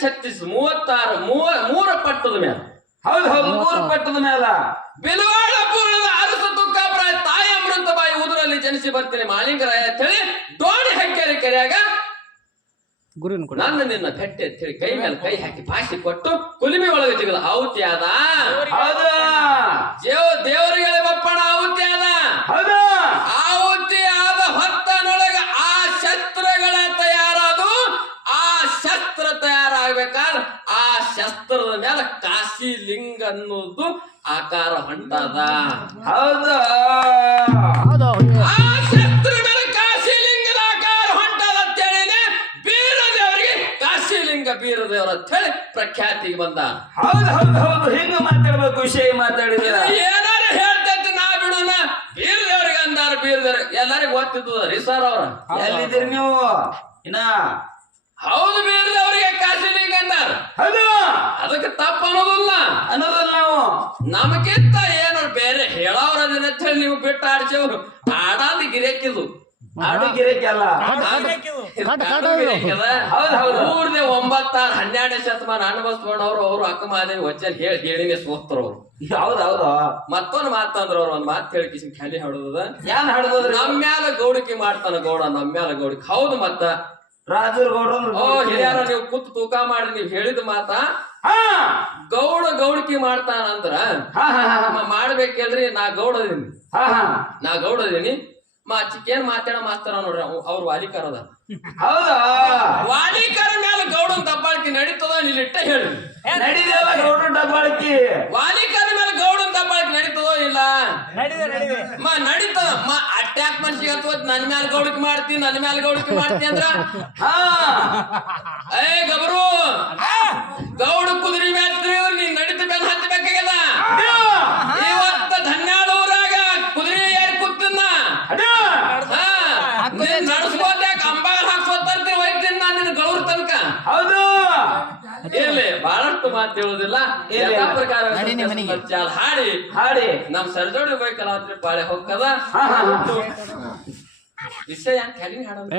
ಛತ್ತೀಸ್ ಮೂವತ್ತಾರು ಮೂವ ಮೂರ ಪಟ್ಟದ ಮೇಲೆ ಹೌದು ಹೌದು ಮೂರು ಪಟ್ಟದ ಮೇಲ ಬಿಲವಾಡಪುರದ ಅರಸ ತುಕ್ಕಾಪುರ ತಾಯಿ ಅಮೃತಬಾಯಿ ಉದುರಲ್ಲಿ ಜನಿಸಿ ಬರ್ತೀನಿ ಮಾಲಿಂಗರಾಯ ಅಂತ ಹೇಳಿ ದೋಣಿ ಹಾಕ್ಯಾರ ಕೆರೆಯಾಗ ನನ್ನ ನಿನ್ನ ಕಟ್ಟೆ ಅಂತ ಹೇಳಿ ಕೈ ಮೇಲೆ ಕೈ ಹಾಕಿ ಭಾಷೆ ಕೊಟ್ಟು ಕುಲಿಮೆ ಒಳಗೆ ಜಿಗಲ ಆಹುತಿ ತಯಾರಾಗ್ಬೇಕಾದ್ರೆ ಆ ಶಸ್ತ್ರದ ಮೇಲೆ ಕಾಶಿ ಲಿಂಗ ಅನ್ನೋದು ಆಕಾರ ಹೊಂಟದ. ಹೌದು. ಆ ಶಸ್ತ್ರ ಮೇಲೆ ಕಾಶಿ ಲಿಂಗದ ಆಕಾರ ಹೊಂಟದ ಅಂತೇಳಿನೆ ಬೀರದೇವರಿಗೆ ಕಾಶಿ ಲಿಂಗ ಬೀರದೇವರ ಅಂತ ಹೇಳಿ ಪ್ರಖ್ಯಾತಿಗೆ ಬಂದ. ಹೌದು ಹೌದು ಹೌದು. ಹಿಂಗ ಮಾತಾಡ್ಬೇಕು ವಿಷಯ ಮಾತಾಡಿದ್ರ? ಏನಾರ ಹೇಳ್ತೈತಿ ನಾ ಬಿಡೋಣ ಬೀರದೇವರಿಗೆ ಅಂದಾರ ಬೀರದೇವ್ರ. ಎಲ್ಲರಿಗೂ ಗೊತ್ತಿದ್ದದ ರೀ ಸರ್ ಅವ್ರ? ಎಲ್ಲಿದ್ದೀರಿ ನೀವು? ಇನ್ನ? ಹೌದು ಬೀರದೇವರಿಗೆ ಕಾಶಿ ಲಿಂಗ ಅಂದಾರ ಹೌದು ಅದಕ್ಕೆ ತಪ್ಪ ಅನ್ನೋದಿಲ್ಲ ಅನ್ನೋದಲ್ಲ ನಾವು ನಮಗಿಂತ ಏನು ಬೇರೆ ಹೇಳೋರ ಅಂತ ಹೇಳಿ ನೀವು ಬಿಟ್ಟು ಆಡ್ಸೇವ್ರು ಆಡಾದ ಗಿರೇಕಿದು ಆಡು ಊರ್ದೆ ಒಂಬತ್ತಾರು ಹನ್ನೆರಡನೇ ಶತಮಾನ ಅನುಭವಿಸ್ಕೊಂಡವ್ರು ಅವರು ಅಕ್ಕ ಮಾದೇವಿ ವಚನ ಹೇಳಿ ಹೇಳಿನೇ ಸೋತ್ರು ಅವ್ರು. ಹೌದು ಹೌದು. ಮತ್ತೊಂದು ಮಾತಂದ್ರ ಅವ್ರು ಒಂದ್ ಮಾತು ಹೇಳಿ ಕಿಸಿನ್ ಖಾಲಿ ಹಾಡುದ ಏನ್ ನಮ್ಮ್ಯಾಲ ಗೌಡಿಕೆ ಮಾಡ್ತಾನ ಗೌಡ ನಮ್ಮ್ಯಾಲ ಗೌಡಿಕೆ. ಹೌದು ಮತ್ತ. ರಾಜರು ಗೌಡ್ರು ಓ ಹಿರಿಯರ ನೀವು ಕೂತ್ ತೂಕ ಮಾಡಿ ನೀವು ಹೇಳಿದ ಮಾತ ಗೌಡ ಗೌಡಿಕೆ ಮಾಡ್ತಾನ ಅಂದ್ರ ಹಾ ಹಾ ಹಾ. ಮ- ಮಾಡ್ಬೇಕಲ್ರಿ ನಾ ಗೌಡ ಅದೀನಿ ಹಾ ಹಾ. ನಾ ಗೌಡ ಅದೀನಿ ಮಾ ಚಿಕ್ಕೇನ್ ಮಾತಾಡ ಮಾಸ್ತಾರ ನೋಡ್ರಿ ಅವ್ರ ವಾಲಿಕಾರ ಅದ ಹೌದಾ? ವಾಲಿಕಾರ ಮೇಲೆ ಗೌಡನ್ ದಬ್ಬಾಳಿಕೆ ನಡೀತದ ಇಲ್ಲಿಟ್ಟ ಹೇಳಿ. ನಡಿದೆಲ್ಲ ಗೌಡ್ರು ಡಬ್ಬಾಳಿಕೆ ವಾಲಿಕಾರ ಮೇಲೆ ಗೌಡನ್ ದಬ್ಬಾಳಿಕೆ ನಡೀತದೋ ಇಲ್ಲ? ಮಾ ನಡೀತದ. ಮಾ ಅಟ್ಯಾಕ್ ಮನ್ಸಿಗೆ ಅಥವಾ ನನ್ ಮ್ಯಾಲ ಗೌಡಿಕೆ ಮಾಡ್ತೀನಿ ನನ್ ಮ್ಯಾಲ ಗೌಡಿಕೆ ಮಾಡ್ತೀನಿ ಅಂದ್ರ? ಹಾ. ಏ ಗಬರು ಮಾತು ಹೇಳುದಿಲ್ಲ. ಎಲ್ಲಾ ಪ್ರಕಾರ ಹಾಡಿ. ಹಾಡಿ. ನಮ್ ಸರ್ಜೋಡಿ ಬೇಕಲ್ಲ ಬಾಳೆ ಹೋಗ್ತದ. ವಿಷಯ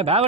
ಬ್ಯಾಡ.